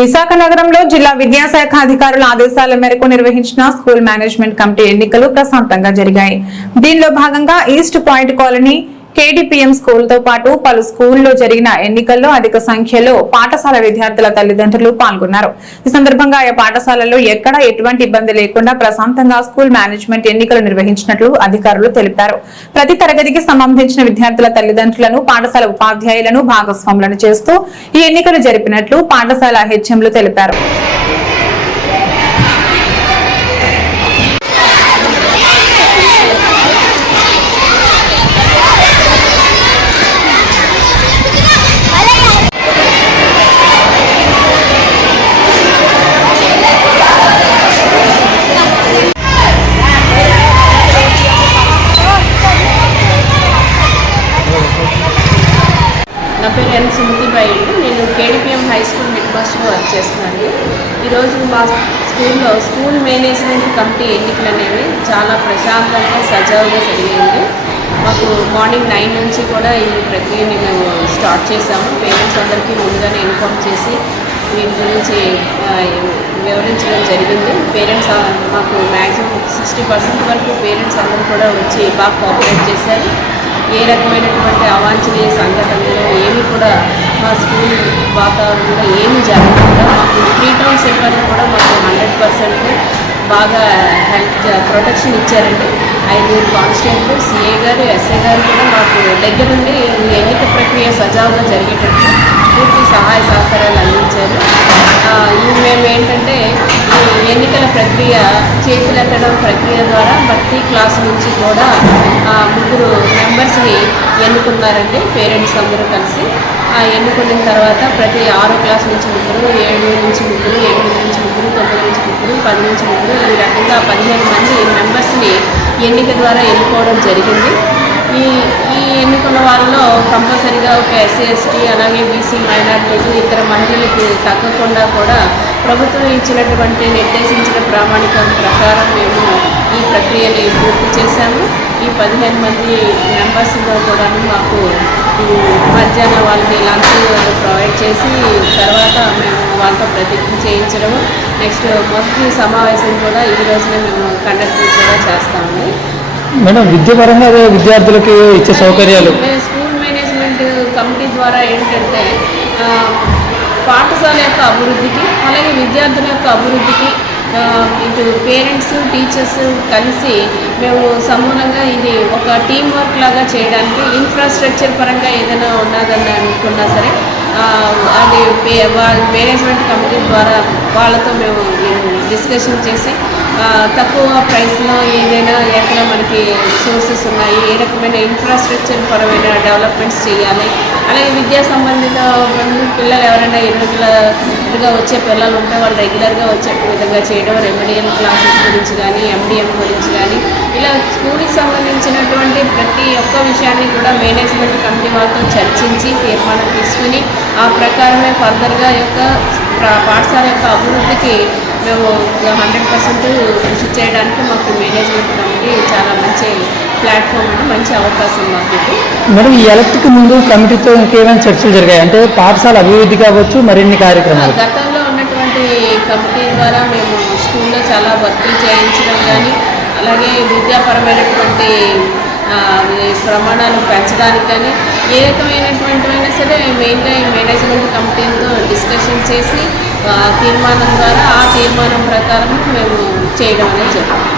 విశాఖ నగరంలో జిల్లా విద్యాశాఖ అధికారుల ఆదేశాల మేరకు నిర్వహించిన స్కూల్ మేనేజ్మెంట్ కమిటీ ఎన్నికలు ప్రశాంతంగా జరిగాయి. దీనిలో భాగంగా ఈస్ట్ పాయింట్ కాలనీ కేడీపీఎం స్కూల్తో పాటు పలు స్కూల్లో జరిగిన ఎన్నికల్లో అధిక సంఖ్యలో పాఠశాల విద్యార్థుల తల్లిదండ్రులు పాల్గొన్నారు. ఈ సందర్భంగా ఆయా పాఠశాలల్లో ఎక్కడా ఎటువంటి ఇబ్బంది లేకుండా ప్రశాంతంగా స్కూల్ మేనేజ్మెంట్ ఎన్నికలు నిర్వహించినట్లు అధికారులు తెలిపారు. ప్రతి తరగతికి సంబంధించిన విద్యార్థుల తల్లిదండ్రులను పాఠశాల ఉపాధ్యాయులను భాగస్వాములను చేస్తూ ఈ ఎన్నికలు జరిపినట్లు పాఠశాల హెచ్ఎంలు తెలిపారు. నా పేరు ఎన్ సుమతిబాయి అండి. నేను కేడిపిఎం హై స్కూల్ హెడ్ మాస్టర్గా వర్క్ చేస్తున్నాను. ఈరోజు మా స్కూల్లో స్కూల్ మేనేజ్మెంట్ కమిటీ ఎన్నికలు అనేవి చాలా ప్రశాంతంగా సజావుగా జరిగింది. మాకు మార్నింగ్ నైన్ నుంచి కూడా ఈ ప్రక్రియ మేము స్టార్ట్ చేశాము. పేరెంట్స్ అందరికీ ముందుగానే ఇన్ఫామ్ చేసి దీని గురించి వివరించడం జరిగింది. పేరెంట్స్ మాకు మ్యాక్సిమం సిక్స్టీ పర్సెంట్ వరకు పేరెంట్స్ అందరూ కూడా వచ్చి బాగా కోఆపరేట్ చేశారు. ఏ రకమైనటువంటి అవాంఛనీయ సంఘటనలు ఏమి కూడా మా స్కూల్ వాతావరణంలో ఏమి జరగకుండా మాకు త్రీ టౌన్ సిబ్బంది కూడా మాకు హండ్రెడ్ పర్సెంట్ బాగా హెల్ప్ ప్రొటెక్షన్ ఇచ్చారండి. ఐదుగురు కానిస్టేబుల్ సిఏ గారు ఎస్ఐ గారు కూడా మాకు దగ్గరుండి నుండి ఎన్నిక ప్రక్రియ సజావుగా జరిగేటట్టు పూర్తి సహాయ సహకారాలు అందించారు. మేము ఏంటంటే ప్రక్రియ చేతులెత్తడం ప్రక్రియ ద్వారా ప్రతి క్లాస్ నుంచి కూడా ముగ్గురు మెంబర్స్ని ఎన్నుకున్నారండి పేరెంట్స్ అందరూ కలిసి. ఆ ఎన్నుకున్న తర్వాత ప్రతి ఆరు క్లాస్ నుంచి ముగ్గురు ఏడు నుంచి ముగ్గురు ఎనిమిది నుంచి ముగ్గురు తొమ్మిది నుంచి ముగ్గురు పది నుంచి ముగ్గురు ఈ రకంగా పదిహేను మంది మెంబర్స్ని ఎన్నిక ద్వారా ఎన్నుకోవడం జరిగింది. ఈ ఈ ఎన్నుకున్న వారిలో కంపల్సరీగా ఒక ఎస్సీ ఎస్టీ అలాగే బీసీ మైనార్టీలు ఇతర మహిళలకు తగ్గకుండా కూడా ప్రభుత్వం ఇచ్చినటువంటి నిర్దేశించిన ప్రామాణికం ప్రకారం మేము ఈ ప్రక్రియని పూర్తి చేశాము. ఈ పదిహేను మంది మెంబర్స్లో కూడా మాకు ఈ మధ్యాహ్నం వాళ్ళకి లంచ్ ప్రొవైడ్ చేసి తర్వాత మేము వాళ్ళతో ప్రతిజ్ఞ చేయించడం నెక్స్ట్ మొదటి సమావేశం కూడా ఈ రోజునే మేము కండక్ట్ కూడా చేస్తామండి మేడం విద్యాపరంగా విద్యార్థులకి ఇచ్చే సౌకర్యాలు? కమిటీ ద్వారా ఏంటంటే పాఠశాల యొక్క అభివృద్ధికి అలాగే విద్యార్థుల యొక్క అభివృద్ధికి ఇటు పేరెంట్స్ టీచర్స్ కలిసి మేము సమూలంగా ఇది ఒక టీం వర్క్ లాగా చేయడానికి ఇన్ఫ్రాస్ట్రక్చర్ పరంగా ఏదైనా ఉన్నదని అనుకున్నా సరే అది వాళ్ళ మేనేజ్మెంట్ కమిటీ ద్వారా వాళ్ళతో మేము డిస్కషన్ చేసి తక్కువ ప్రైస్లో ఏదైనా ఎక్కడ మనకి సోర్సెస్ ఉన్నాయి ఏ రకమైన ఇన్ఫ్రాస్ట్రక్చర్ పరమైన డెవలప్మెంట్స్ చేయాలి అలాగే విద్యా సంబంధిత పిల్లలు ఎవరైనా ఇరుగా వచ్చే పిల్లలు ఉంటే వాళ్ళు రెగ్యులర్గా వచ్చే విధంగా చేయడం రెమెడియల్ క్లాసెస్ గురించి కానీ ఎండిఎం గురించి కానీ ఇలా స్కూల్ సంబంధించినటువంటి ప్రతి ఒక్క విషయాన్ని కూడా మేనేజ్మెంట్ కమిటీ వాళ్ళతో చర్చించి తీర్మానం తీసుకుని ఆ ప్రకారమే ఫర్దర్గా యొక్క పాఠశాల యొక్క అభివృద్ధికి మేము హండ్రెడ్ పర్సెంట్ కృషి చేయడానికి మాకు మేనేజ్మెంట్ కమిటీ చాలా మంచి ప్లాట్ఫామ్ మంచి అవకాశం మాకు మేడం ఈ ఎలక్ట్కి ముందు కమిటీతో ఇంకేమైనా చర్చలు జరిగాయి? అంటే పాఠశాల అభివృద్ధి కావచ్చు మరిన్ని కార్యక్రమాలు. గతంలో ఉన్నటువంటి కమిటీ ద్వారా మేము స్కూల్లో చాలా వర్కులు చేయించడం కానీ అలాగే విద్యాపరమైనటువంటి ప్రమాణాలు పెంచడానికి కానీ ఏ రకమైనటువంటివైనా సరే మెయిన్గా ఈ మేనేజ్మెంట్ కమిటీతో డిస్కషన్ చేసి తీర్మానం ద్వారా ఆ తీర్మానం ప్రకారం మేము చేయడం అనేది జరుగుతుంది